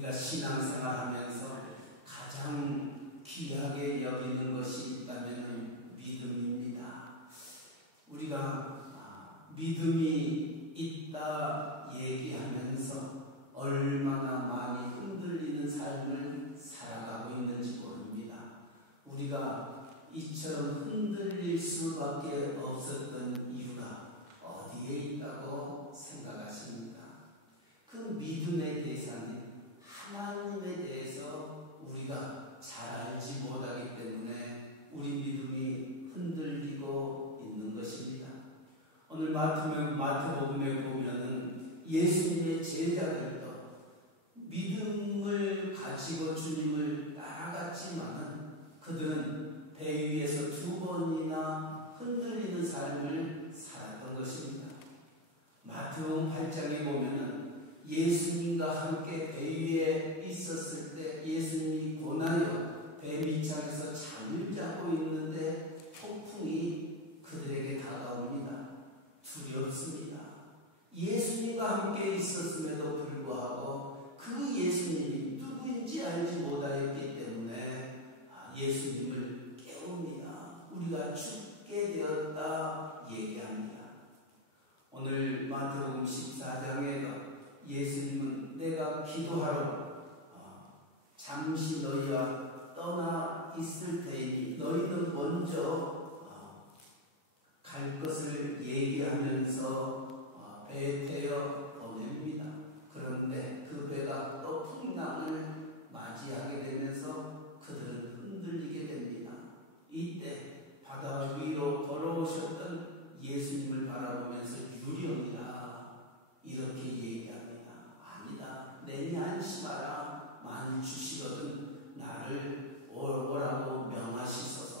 우리가 신앙생활하면서 가장 귀하게 여기는 것이 있다면 믿음입니다. 우리가 믿음이 있다 얘기하면서 얼마나 많이 흔들리는 삶을 살아가고 있는지 모릅니다. 우리가 이처럼 흔들릴 수밖에 없었던 이유가 어디에 있다고 생각하십니까? 그 믿음의 대상이 하나님에 대해서 우리가 잘 알지 못하기 때문에 우리 믿음이 흔들리고 있는 것입니다. 오늘 마태복음에 보면은 예수님의 제자들도 믿음을 가지고 주님을 따라갔지만은 그들은 배 위에서 2번이나 흔들리는 삶을 살았던 것입니다. 마태복음 8장에 보면은 예수님과 함께 배 위에 있었을 때 예수님이 고난하여 배 밑창에서 잠을 자고 있는데 폭풍이 그들에게 다가옵니다. 두렵습니다. 예수님과 함께 있었음에도 불구하고 그 예수님이 누구인지 알지 못하였기 때문에 예수님을 깨웁니다. 우리가 죽게 되었다 얘기합니다. 오늘 마태복음 14장에도 예수님은 내가 기도하러 잠시 너희와 떠나 있을 테니 너희는 먼저 갈 것을 얘기하면서 배에 태워 보냅니다. 그런데 그 배가 또 풍랑을 맞이하게 되면서 그들은 흔들리게 됩니다. 이때 바다 위로 걸어오셨던 예수님을 바라보면서 유령이라 이렇게 얘기합니다. 아니다. 내니 안심하라. 많이 주시거든 나를 오라고 명하시소서.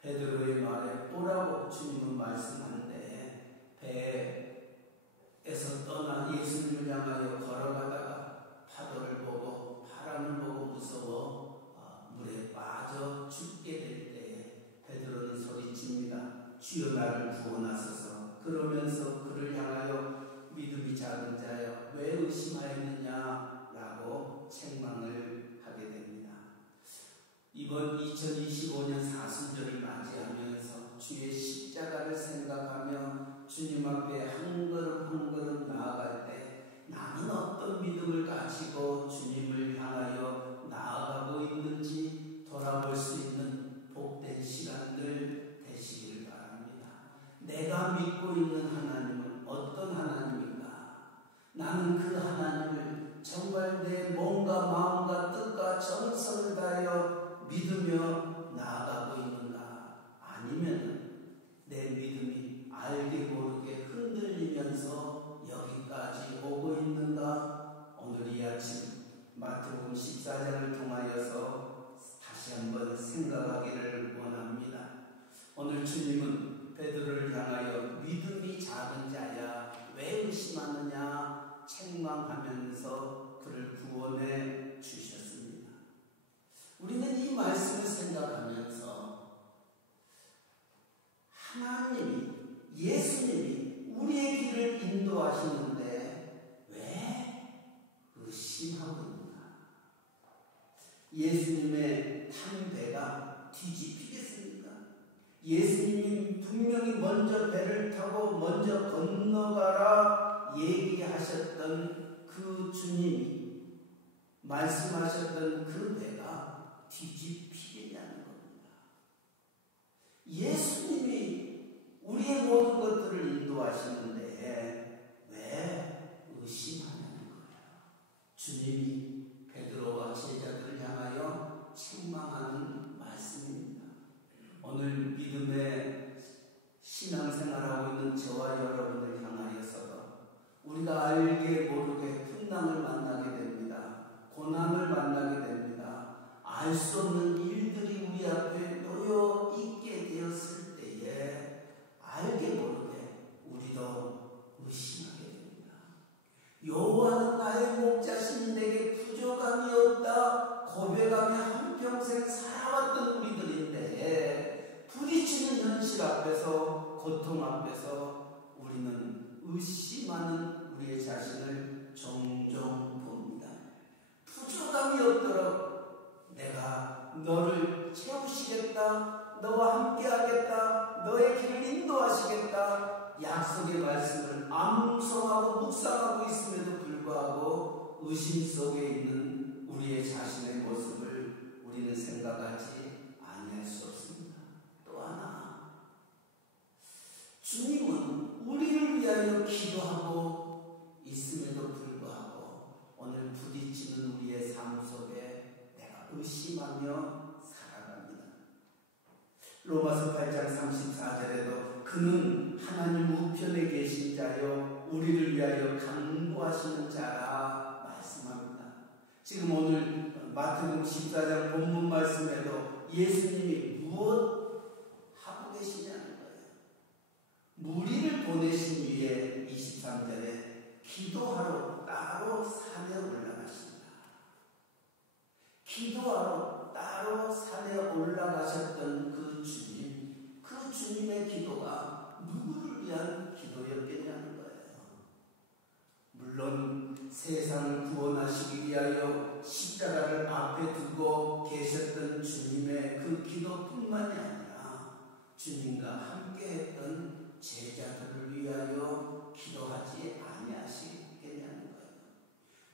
베드로의 말에 오라고 주님은 말씀하는데 배에서 떠나 예수님을 향하여 걸어가다가 파도를 보고 바람을 보고 무서워 물에 빠져 죽게 될 때에 베드로는 소리칩니다. 주여 나를 구원하소서. 그러면서 그를 향하여 믿음이 작은 자여 왜 의심하였느냐 라고 책망을 하게 됩니다. 이번 2025년 사순절을 맞이하면서 주의 십자가를 생각하며 주님 앞에 한 걸음 한 걸음 나아갈 때 나는 어떤 믿음을 가지고 주님을 향하여 나아가고 있는지 돌아볼 수 있는 복된 시간들 되시기를 바랍니다. 내가 믿고 있는 하나님은 어떤 하나님인가? 나는 그 하나님을 정말 내 몸과 마음과 뜻과 정성을 다하여 믿으며 나아가고 있는가? 아니면 내 믿음이 알게 모르게 흔들리면서 여기까지 오고 있는가? 오늘 이 아침 마태복음 14장을 통하여서 다시 한번 생각하기를 원합니다. 오늘 주님은 베드로를 향하여 믿음이 작은 자야 왜 의심하느냐 책망하면서 그를 구원해 주셨습니다. 우리는 이 말씀을 생각하면서 하나님이 예수님이 우리의 길을 인도하시는데 왜 의심하고 있는가? 예수님의 탄 배가 뒤집히겠습니까? 예수님이 분명히 먼저 배를 타고 먼저 건너가라 얘기하셨던 그 주님이 말씀하셨던 그 배가 뒤집히겠냐는 겁니다. 예수님이 우리의 모든 것들을 인도하시는데 왜 의심하냐는 거예요. 주님이 베드로와 제자들을 향하여 책망하는 말씀입니다. 오늘 믿음의 신앙생활하고 있는 저와 여러분을 향하여서도 우리가 알게 모르게 풍랑을 만나게 됩니다. 고난을 만나게 됩니다. 알 수 없는 일들이 우리 앞에 놓여 있게 되었을 때에 알게 모르게 우리도 의심하게 됩니다. 여호와는 나의 목자시니 내게 부족함이 없다 고백하며 한평생 살아왔던 우리들인데 부딪히는 현실 앞에서 고통 앞에서 우리는 의심하는 우리의 자신을 종종 봅니다. 너와 함께하겠다, 너의 길을 인도하시겠다, 약속의 말씀을 암송하고 묵상하고 있음에도 불구하고 의심 속에 있는 우리의 자신의 모습을 우리는 생각하지 아니할 수 없습니다. 또 하나, 주님은 우리를 위하여 기도하고 있음에도 불구하고 오늘 부딪히는 우리의 삶 속에 내가 의심하며 살아갑니다. 로마서 8장 34절에도 그는 하나님 우편에 계신 자요 우리를 위하여 간구하시는 자라 말씀합니다. 지금 오늘 마태복음 14장 본문 말씀에도 예수님이 무엇 하고 계시냐는 거예요. 무리를 보내신 위에 23절에 기도하러 따로 산에 올라가십니다. 기도하러 따로 산에 올라가셨던 그 주님, 그 주님의 기도가 누구를 위한 기도였겠냐는 거예요. 물론 세상을 구원하시기 위하여 십자가를 앞에 두고 계셨던 주님의 그 기도뿐만이 아니라 주님과 함께했던 제자들을 위하여 기도하지 아니하시겠냐는 거예요.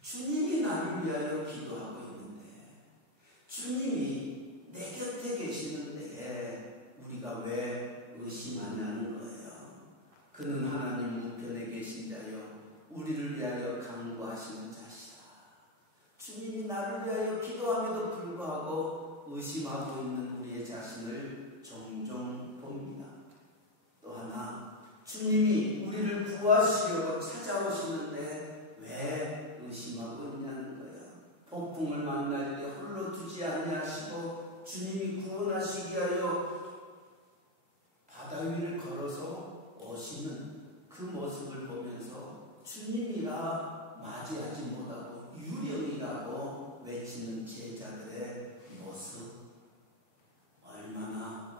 주님이 나를 위하여 기도하고 있는데, 주님이 내 곁에 계시는데 우리가 왜 의심하냐는 거예요. 그는 하나님 우편에 계신 자요 우리를 위하여 간구하시는 자시라. 주님이 나를 위하여 기도함에도 불구하고 의심하고 있는 우리의 자신을 종종 봅니다. 또 하나, 주님이 우리를 구하시려고 찾아오시는데 왜 의심하고 있냐는 거예요. 폭풍을 만날 때 홀로 두지 아니하시고 주님이 구원하시기 위하여 바다 위를 걸어서 오시는 그 모습을 보면서 주님이라 맞이하지 못하고 유령이라고 외치는 제자들의 모습, 얼마나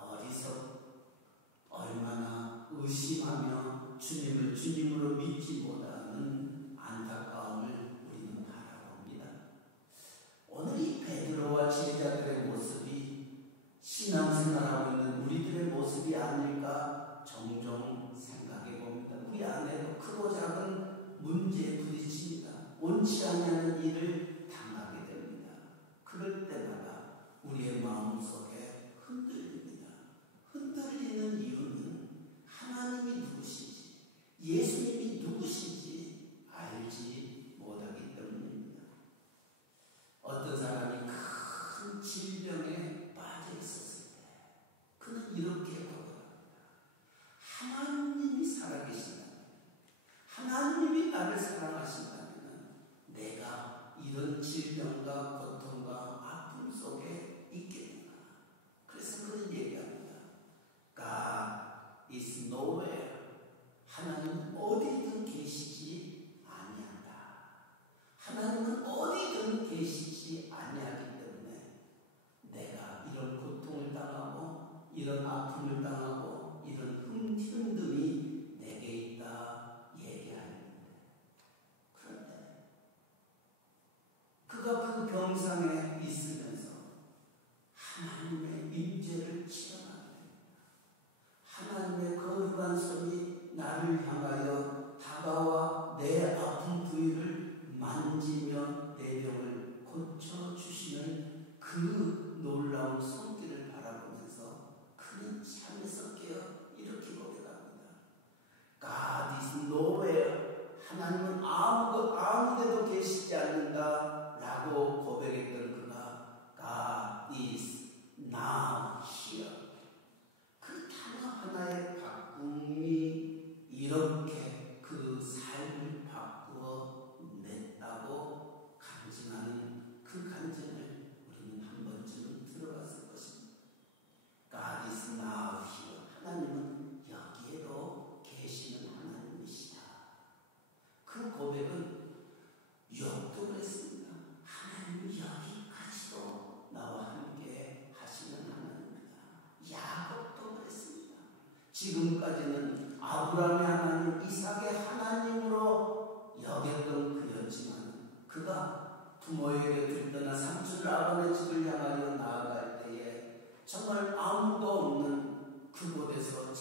얼마나 의심하며 주님을 주님으로 믿지 못하는 안타까움을 우리는 바라봅니다. 오늘 이 베드로와 제자들의 모습이 신앙생활하고 있는 우리들의 모습이 아닐까 종종 생각해 봅니다. 우리 안에도 크고 작은 문제에 부딪힙니다. 원치 않는 일을 당하게 됩니다. 그럴 때마다 우리의 마음속에 흔들립니다. 흔들리는 이유는 하나님이 누구신지, 예수님이 누구신지 알지 못하기 때문입니다. 어떤 사람이 큰 질병에 빠져 있었을 때 그는 이렇게 고백합니다. 하나님이 살아계신다면, 하나님이 나를 사랑하신다면 내가 이런 질병과 고통과 아픔 속에 있겠구나. 그래서 그는 얘기합니다. God is nowhere. 하나님은 어디든 계시지 아니한다. 하나님은 어디든 계시지 아니하기 때문에 내가 이런 고통을 당하고 이런 아픔을 당하고 이런 힘듦이 내게 있다 얘기하는데, 그런데 그가 그 병상에 있으면서 하나님의 임재를 체험하게 됩니다. 하나님의 거룩한 손이 나를 향하여 다가와 내 아픈 부위를 만지며 내 병을 고쳐주시는 그 놀라운 손길을 바라보면서 그는 삶에서 깨어 이렇게 고백합니다. God is nowhere. 하나님은 아무데도 계시지 않는다 라고 고백했던 그가 God is now here. 그 단어 하나의 바꿈이 이렇게 그 삶을 바꾸어 냈다고 간증하는 그 간증을 우리는 한 번쯤은 들어봤을 것입니다. God is now here. 하나님은 여기에도 계시는 하나님이시다. 그 고백은 욕도 그랬습니다. 하나님이 여기까지도 나와 함께 하시는 하나님입니다. 야곱도 그랬습니다. 지금까지는 아브라함의 하나님, 이삭의 하나님으로 여겼던 그였지만 그가 부모에게 들떠나 삼촌 라반의 집을 향하여 나아갈 때에 정말 아무도 속에서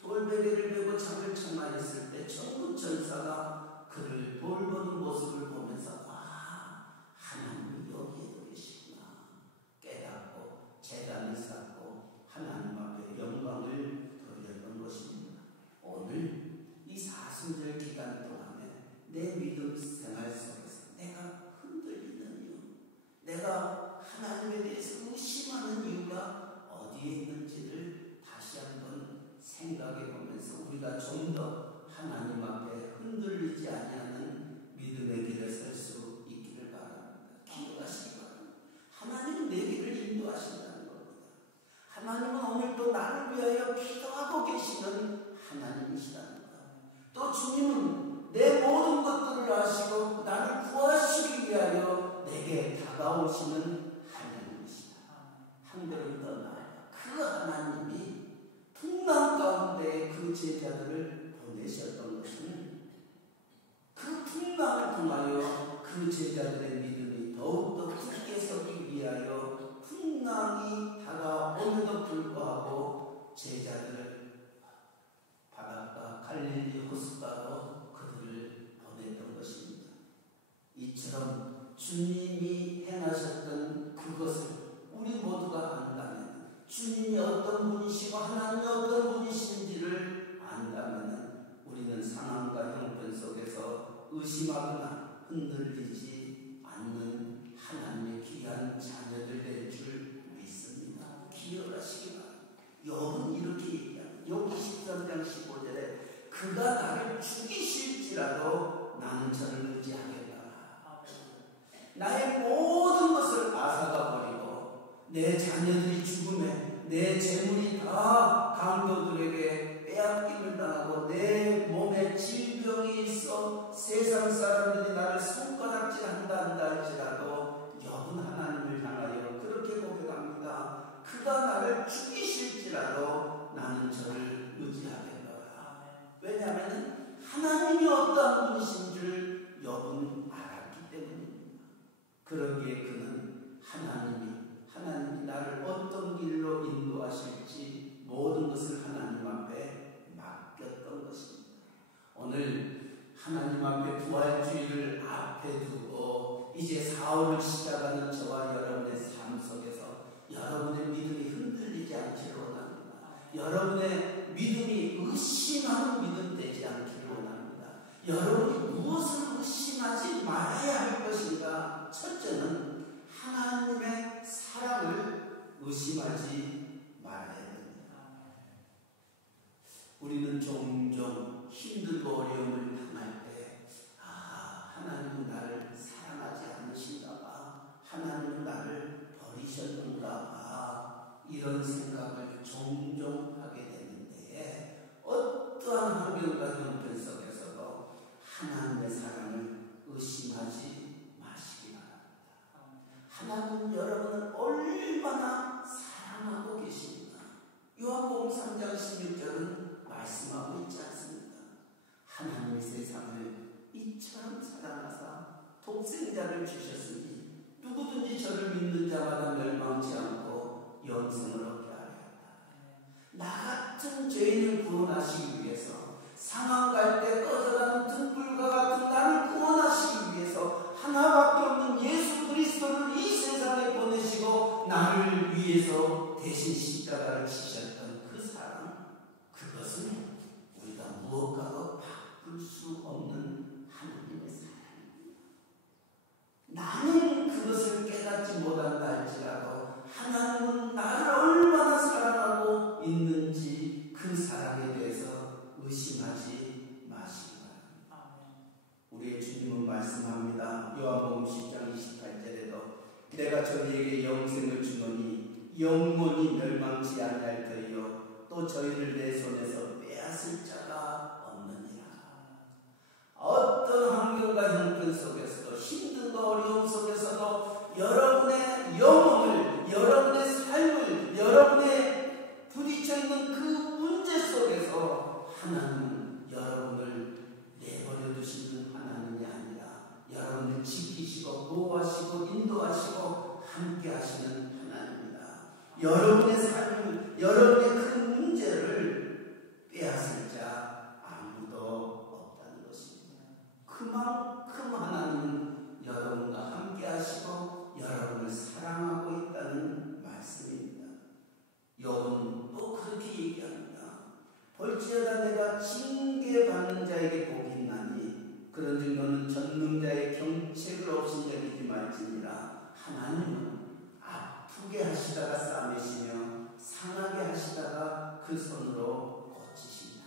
돌베개를 메고 잠을 청하였을 때 전부 천사가 그를 돌보는 모습을 보면서 하나님이 여기에도 계시구나 깨닫고 제단을 쌓고 하나님 앞에 영광을 돌렸던 것입니다. 오늘 이 사순절 기간 동안에 내 믿음 생활 속에서 내가 흔들리는 이유, 내가 하나님에 대해서 의심하는 이유가 어디에 있는지를 다시 한번 생각해 보면서 우리가 좀 더 하나님 앞에 흔들리지 아니하는 믿음의 길에 설 수 있기를 바랍니다. 기도하시기 바랍니다. 하나님은 내 길을 인도하신다는 겁니다. 하나님은 오늘도 나를 위하여 기도하고 계시는 하나님이시다는 것. 또 주님은 내 모든 것들을 아시고 나를 구하시기 위하여 내게 다가오시는 하나님이시다. 한 걸음 더 나아가 그 하나님이 풍랑 가운데 그 제자들을 보내셨던 것은 그 풍랑을 통하여 그 제자들의 믿음이 더욱더 굳게 서기 위하여 풍랑이 다가옴에도 불구하고 제자들을 바닷가 갈릴리 호숫가로 그들을 보냈던 것입니다. 이처럼 주님이 행하셨던 그것을 우리 모두가 안다면, 주님이 어떤 분이시고 하나님이 어떤 분이신지를 안다면 우리는 상황과 형편 속에서 의심하거나 흔들리지 않는 하나님의 귀한 자녀들 될 줄 믿습니다. 기억하시기 바랍니다. 욥은 이렇게 얘기합니다. 욥 23장 15절에 그가 나를 죽이실지라도 나는 저를 의지하겠다. 나의 모든 것을 앗아가 버리고 내 자녀들이 죽음에 내 재물이 다 강도들에게 빼앗김을 당하고 내 몸에 질병이 있어 세상 사람들이 나를 손가락질한다 할지라도 욥은 하나님을 향하여 그렇게 고백합니다. 그가 나를 죽이실지라도 나는 저를 의지하겠노라. 왜냐하면 하나님이 어떠한 분이신 줄 욥은 알았기 때문입니다. 그러기에 그는 하나님이 나를 어떤 길로 인도하실지 모든 것을 하나님 앞에 맡겼던 것입니다. 오늘 하나님 앞에 부활주의를 앞에 두고 이제 사흘을 시작하는 저와 여러분의 삶 속에서 여러분의 믿음이 흔들리지 않기를 원합니다. 여러분의 믿음이 의심하는 믿음 되지 않기를 원합니다. 여러분이 무엇을 의심하지 말아야 할 것인가? 첫째는 하나님의 사랑을 의심하지 말아야 됩니다. 우리는 종종 힘들고 어려움을 당할 때 하나님은 나를 사랑하지 않으신가 봐, 하나님은 나를 버리셨는가 봐, 이런 생각을 종종 하게 되는데 어떠한 환경과 형편 속에서도 하나님의 사랑을 의심하지 마시기 바랍니다. 하나님은 여러분을 얼마나 사랑하고 계십니다. 요한복음 3장 16절은 말씀하고 있지 않습니까? 하나님의 세상을 이처럼 사랑하사 독생자를 주셨으니 누구든지 저를 믿는 자마다 멸망치 않고 영생을 얻게 하려 한다. 나 같은 죄인을 구원하시기 위해서, 상한 갈 때 꺼져가는 등불과 같은 나를 구원하시기 위해서 하나밖에 없는 예수 그리스도를 이 세상에 보내시고 나를 위해서 대신 십자가를 지셨던 그 사랑, 그것은 우리가 무엇과도 바꿀 수 없는 하나님의 사랑입니다. 나는 그것을 깨닫지 못한다 할지라도 하나님은 나를 얼마나 사랑하고 있는지 그 사랑에 대해서 의심하지 마시기 바랍니다. 우리의 주님은 말씀합니다. 요한복음 10장 28절에도 내가 저희에게 영생을 주노니 영원히 멸망치 아니할 터이요 또 저희를 내 손에서 빼앗을 자가 없느니라. 어떤 환경과 형편 속에서도, 힘든과 어려움 속에서도 여러분의 영혼을, 여러분의 삶을, 여러분의 부딪혀 있는 그 문제 속에서 하나님은 여러분을 내버려 두시는 하나님이 아니라 여러분을 지키시고 보호하시고 인도하시고 함께 하시는 하나님입니다. 여러분의 삶을, 여러분의 그 문제를 말지니라. 하나님은 아프게 하시다가 싸매시며 상하게 하시다가 그 손으로 고치신다.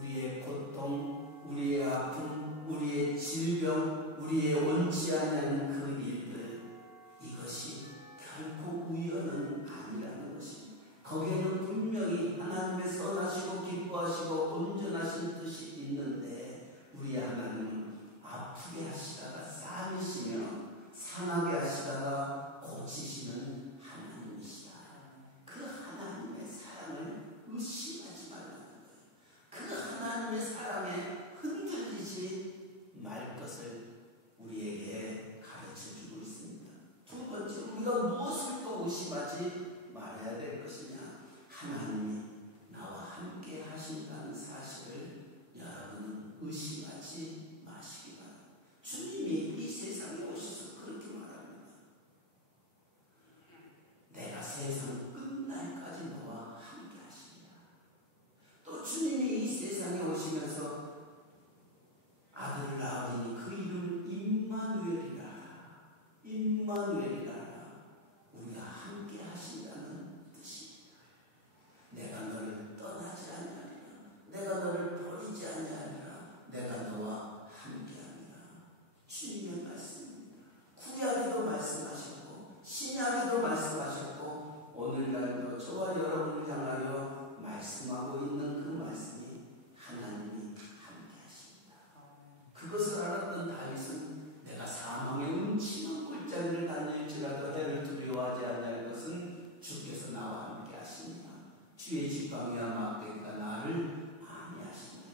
우리의 고통, 우리의 아픔, 우리의 질병, 우리의 원치 않는 그 일들, 이것이 결코 우연은 아니라는 것입니다. 거기에는 분명히 하나님의 선하시고 기뻐하시고 온전하신 뜻이 있는데, 우리 하나님은 아프게 하시다가 싸매시며 상하게 하시다가 고치시는 하나님이시다. 그 하나님의 사랑을 의심하지 말라는 거예요. 그 하나님의 사랑에 흔들리지 말 것을 우리에게 가르쳐주고 있습니다. 두 번째, 우리가 무엇을 또 의심하지 말아야 될 것이냐? 하나님이 나와 함께 하신다는 사실을 여러분은 의심하지 마시기 바랍니다. 주님이 이 세상에 오셔서 그렇게 말합니다. 내가 세상 끝날까지 너와 함께 하시리라. 또 주님이 이 세상에 오시면서 아들을 낳으니 그 이름을 임마누엘이라. 임마누엘이라. 우리가 함께 하신다는 뜻입니다. 내가 너를 떠나지 아니하리라. 내가 너를 버리지 아니하리라. 내가 너와 함께하리라. 주님의 말씀입니다. 구약에도 말씀하셨고 신약에도 말씀하셨고 오늘날도 저와 여러분을 향하여 말씀하고 있는 그 말씀이 하나님이 함께하십니다. 그것을 알았던 다윗은 내가 사망의 음침한 골짜기를 다닐지라도 해를 두려워하지 아니할 것은 주께서 나와 함께 하시니라. 주의 지팡이와 막대기가 나를 안위하시니라.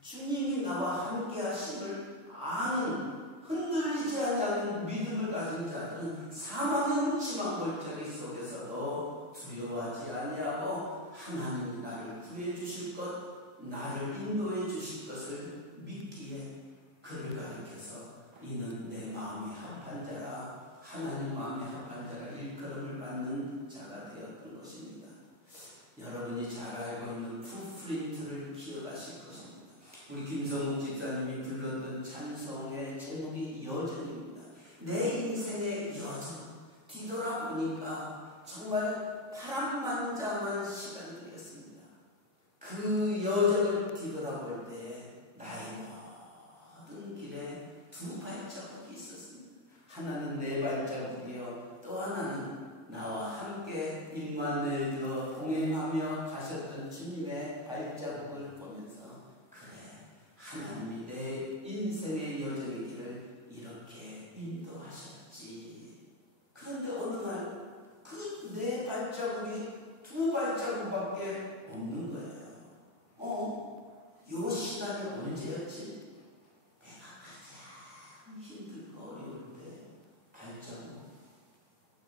주님이 나와 함께 하심을 아는 흔들리지 않는 믿음을 가진 자들은 사망의 음침한 골짜기 속에서도 두려워하지 아니하고 하나님이 나를 구해 주실 것, 나를 인도해 주실 것을 믿기에 그를 가리켜서 이는 내 마음이 합한 자라, 하나님 마음이 합한 자라 일컬음을 받는 자가 되었던 것입니다. 여러분이 잘 알고 있는 푸프리트를 기억하실 것입니다. 우리 김성욱 집사님이 불렀던 찬송의 제목이 여전입니다. 내 인생의 여전. 뒤돌아보니까 정말 파란만장한 시간이 되었습니다. 그 여정을 뒤돌아볼 때 나의 모든 길에 두 발자국이 있었습니다. 하나는 내 발자국이요, 또 하나는 나와 함께 임마누엘로 동행하며 가셨던 주님의 발자국을 보면서 그래, 하나님이 내 인생의 여정의 길을 이렇게 인도하셨지. 그런데 어느 날 그 내 발자국이 두 발자국밖에 없는 거예요. 요 시간이 언제였지? 내가 가장 힘들고 어려울 때 발자국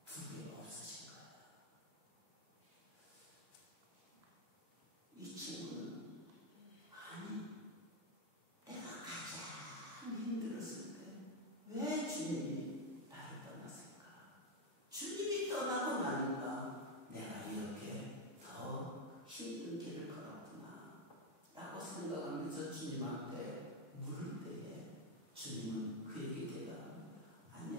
두 개가 없으신 거예요. 이 친구는 아니, 내가 가장 힘들었을 때 왜 주님이 나를 떠났을까? 주님이 떠나고 나니까 내가 이렇게 더 힘든 길을 걸었구나 라고 생각하면서 주님한테 물을 때에 주님은 그에게 대답합니다. 아니야.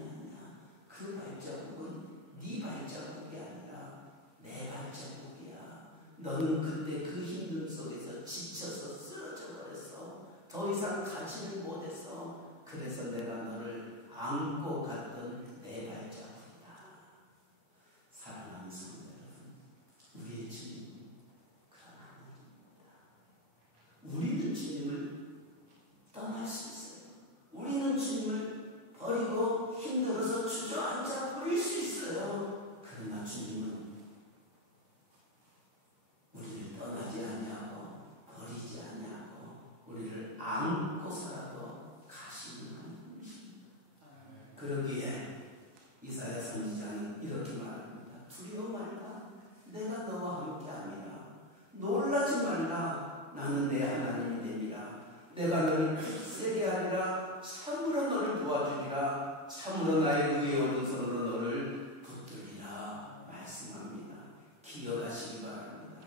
그 발자국은 네 발자국이 아니라 내 발자국이야. 너는 그때 그 힘든 속에서 지쳐서 쓰러져 버렸어. 더 이상 가지를 못했어. 그래서 내가 너를 안고 갔던 내 발자국이다. 사랑하는 성도 여러분, 우리의 주님 그런 하나님입니다. 우리는 주님을 떠날 수 있어요. 우리는 주님을 버리고 힘들어서 주저앉아 버릴 수 있어요. 그러나 주님은 우리를 떠나지 아니하고 버리지 아니하고 우리를 안고서라도 가시는 하나님이십니다. 그러기에 이사야 선지자는 이렇게 말합니다. 두려워 말라. 내가 너와 함께함이라. 놀라지 말라. 나는 내 하나님이 되리라. 내가 너를 세게 하리라. 참으로 너를 도와주리라. 참으로 나의 의에 오른손으로 너를 붙들리라 말씀합니다. 기억하시기 바랍니다.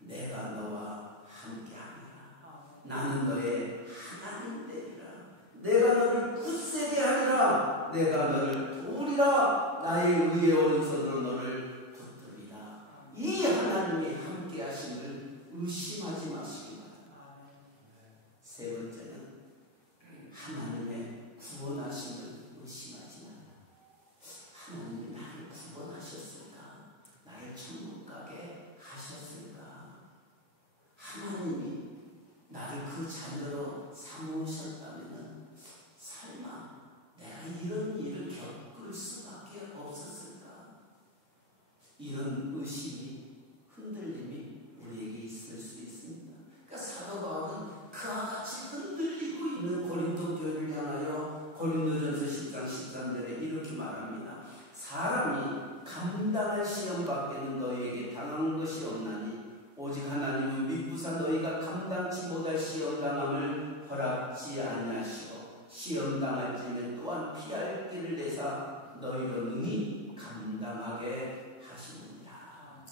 내가 너와 함께하리라. 나는 너의 하나님 되리라. 내가 너를 굳세게 하리라. 내가 너를 도우리라. 나의 의의 오른손으로 너를 붙들리라. 이 하나님의 함께 하심을 의심하지 마시기 바랍니다. 세 번째는 하나님의 구원하심을 의심하지 말라. 하나님이 나를 구원하셨을까? 나를 천국 가게 하셨을까? 하나님이 나를 그 자녀로 삼으셨다면 설마 내가 이런 일을 겪을 수밖에 없었을까? 이런 의심이, 흔들림이 우리에게 있을 수 있습니다. 그러니까 사도 바울은 그와 같이 흔들리고 있는 고린도 교회를 향하여 고린도전서 10장 13절에 이렇게 말합니다. 사람이 감당할 시험 밖에는 너희에게 당한 것이 없나니 오직 하나님은 미쁘사 너희가 감당치 못할 시험 당함을 허락지 아니하시고 시험 당할 즈음에 또한 피할 길을 내사 너희로 능히 감당하게 하시느니라.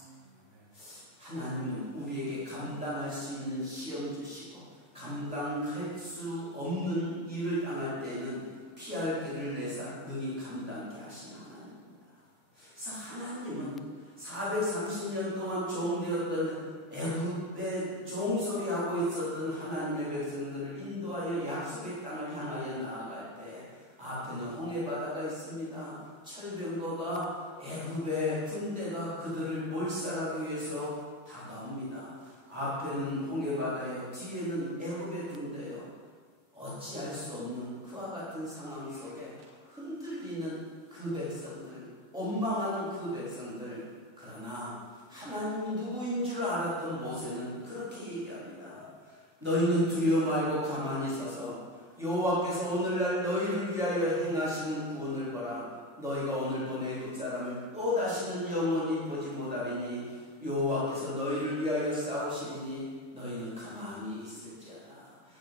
하나님은 우리에게 감당할 수 있는 시험 주시고 감당할 수 없는 일을 당할 때는 피할 길을 내사 능히 감당케 하시는 하나님입니다. 그래서 하나님은 430년 동안 종되었던 애굽에 종소리하고 있었던 하나님의 백성들을 인도하여 약속의 땅을 향하여 나아갈 때 앞에는 홍해바다가 있습니다. 철병거가 애굽의 군대가 그들을 몰살하기 위해서 다가옵니다. 앞에는 홍해바다요, 뒤에는 애굽의 군대요. 어찌할 수 없는 그와 같은 상황 속에 흔들리는 그 백성들, 원망하는 그 백성들. 그러나 하나님이 누구인 줄 알았던 모세는 그렇게 얘기합니다. 너희는 두려워 말고 가만히 서서 여호와께서 오늘날 너희를 위하여 행하시는 구원을 보라. 너희가 오늘 본 애굽 사람을 또 다시는 영원히 보지 못하리니 여호와께서 너희를 위하여 싸우시리니 너희는 가만히 있을지어다.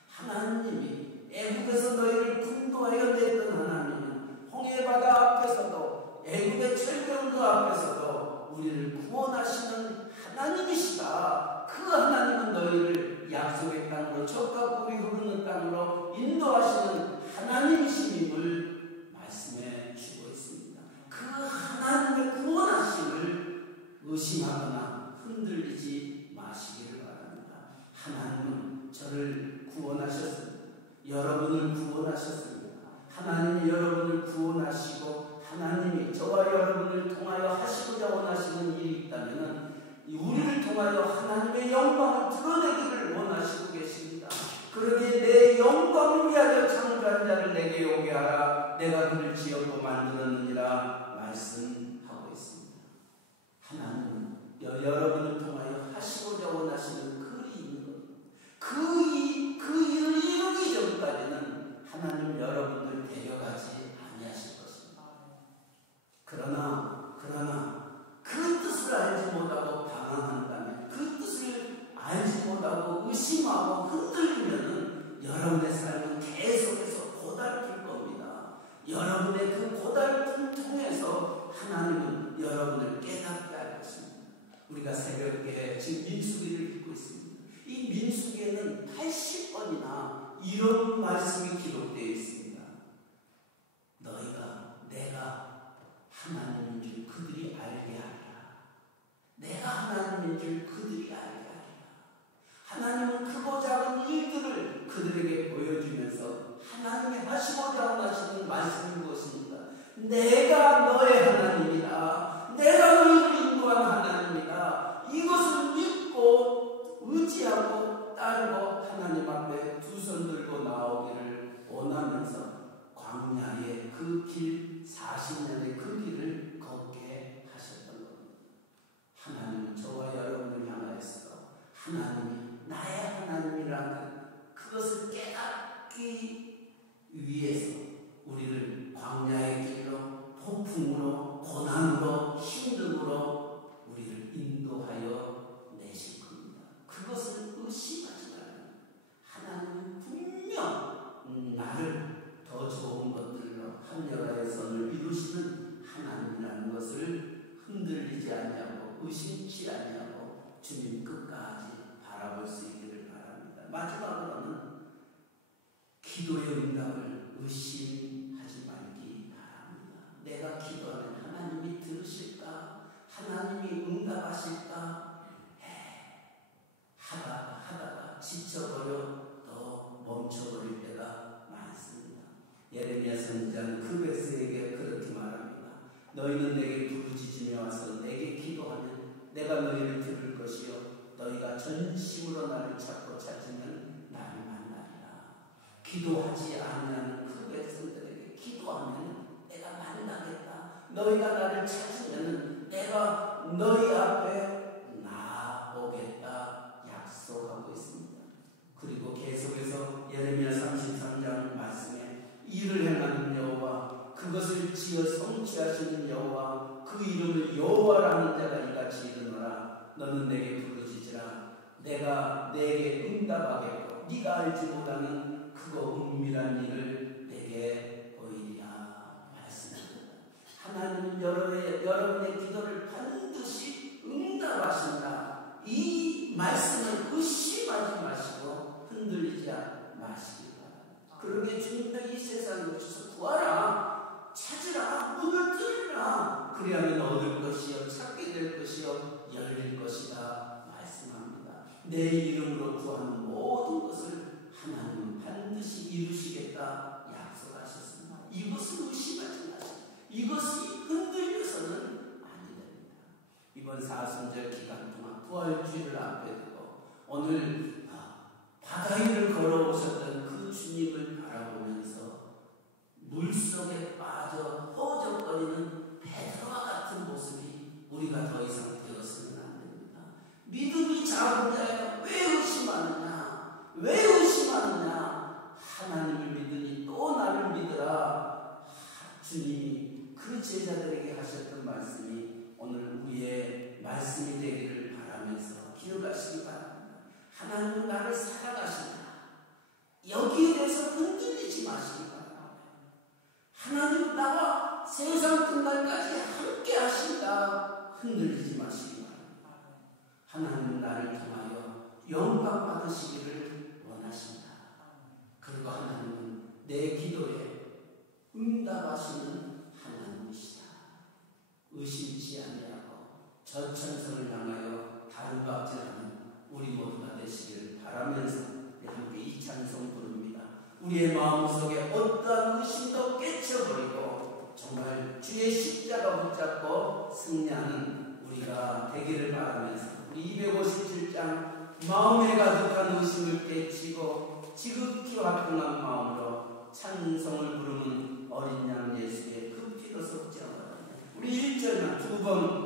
하나님이 애굽에서 너희를 군도하여 냈던 하나님은 홍해바다 앞에서도 애굽의 철병거 앞에서도 우리를 구원하시는 하나님이시다. 그 하나님은 너희를 약속의 땅으로 젖과 꿀이 흐르는 땅으로 인도하시는 하나님이심을 말씀해 주고 있습니다. 그 하나님의 구원하심을 의심하거나 흔들리지 마시기를 바랍니다. 하나님은 저를 구원하셨습니다. 여러분을 구원하셨습니다. 하나님이 여러분을 구원하시고 하나님이 저와 여러분을 통하여 하시고자 원하시는 일이 있다면 우리를 통하여 하나님의 영광을 드러내기를 원하시고 계십니다. 그러기에 내 영광을 위하여 창조한 자를 내게 오게 하라. 내가 그를 지었고 만들었느니라 말씀하고 있습니다. 하나님은 여러분을 통하여 하시고자 원하시는 그 일이 있는 겁니다. 그 일을 이루기 전까지는 하나님 여러분을 데려가지 아니하실 것입니다. 그러나 그 뜻을 알지 못하고 방황한다면, 그 뜻을 알지 못하고 의심하고 흔들리면 여러분의 삶은 계속해서 고달플 겁니다. 여러분의 그 고달픔 통해서 하나님은 여러분을 깨닫게 할 것입니다. 우리가 새벽에 지금 민수기를 읽고 있습니다. 이 민수기에는 80번이나 이런 말씀이 기록되어 있습니다. 너희가 내가 하나님인 줄 그들이 알게 하리라. 내가 하나님인 줄 그들이 알게 하리라. 하나님은 크고 작은 일들을 그들에게 보여주면서 하나님이 하시고자 하시는 말씀이 무엇입니까? 내가 너의 하나님이다. 내가 너희를 인도한 하나님이다. 이것을 믿고 의지하고 따르고 하나님 앞에 두 손 들고 나오기를 원하면서 광야의 그 길, 40년의 그 길을 걷게 하셨던 겁니다. 하나님은 저와 여러분을 향하여서 하나님이 나의 하나님이라는 그것을 깨닫기 위해서 우리를 광야의 길로, 폭풍으로, 고난으로, 힘듦으로 우리를 인도하여 내실 겁니다. 그것을 의심하지 말아요. 하나님은 분명 나를 더 좋은 것들로 합력하여 선을 이루시는 하나님이라는 것을 흔들리지 아니하고 의심치 아니하고 주님 끝까지 바라볼 수 있기를 바랍니다. 마지막으로는 기도의 응답을 의심하지 말기 바랍니다. 기도하지 않는 그 백성들에게 기도하면 내가 만나겠다. 너희가 나를 찾으면 내가 너희 앞에 나오겠다 약속하고 있습니다. 그리고 계속해서 예레미야 33장 말씀에 이를 행하는 여호와 그것을 지어 성취하시는 여호와 그 이름을 여호와라는 자가 이같이 이르노라. 너는 내게 부르짖으라. 내가 내게 응답하겠고 네가 알지 못하는 크고 은밀한 일을 내게 보이리라 말씀합니다. 하나님은 여러분의 기도를 반드시 응답하신다. 이 말씀을 의심하지 마시고 흔들리지 마시기 바랍니다. 그러게 주님이 이 세상에 오셔서 구하라, 찾으라, 문을 뚫으라. 그리하면 얻을 것이요 찾게 될 것이요 열릴 것이다 말씀합니다. 내 이름으로 구하는 모든 것을 하나님은 반드시 이루시겠다 약속하셨습니다. 이것을 의심하지 마시고 이것이 흔들려서는 아니 됩니다. 이번 사순절 기간 동안 부활주의를 앞에 두고 오늘 바다 위를 걸어오셨던 그 주님을 바라보면서 물속에 빠져 허우적거리는 베드로와 같은 모습이 우리가 더 이상 되었으면 안 됩니다. 믿음이 작은 자야 왜 의심하느냐? 왜 의심하느냐? 하나님을 믿으니 또 나를 믿으라. 주님이 그 제자들에게 하셨던 말씀이 오늘 우리의 말씀이 되기를 바라면서 기억하시기 바랍니다. 하나님은 나를 살아가신다. 여기에 대해서 흔들리지 마시기 바랍니다. 하나님 나와 세상 끝날까지 함께 하신다. 흔들리지 마시기 바랍니다. 하나님은 나를 통하여 영광 받으시기를 원하신다. 그리고 하나님은 내 기도에 응답하시는 하나님이시다. 의심치 아니하고 저천성을 향하여 가르박질하는 우리 모두가 되시기를 바라면서 함께 이 찬송 부릅니다. 우리의 마음속에 어떠한 의심도 깨쳐버리고 정말 주의 십자가 붙잡고 승리하는 우리가 되기를 바라면서 우리 257장 마음에 가득한 의심을 깨치고 지극히 화평한 마음으로 찬송을 부르는 어린 양 예수의 그 피로 속죄하라. 우리 1절만 두 번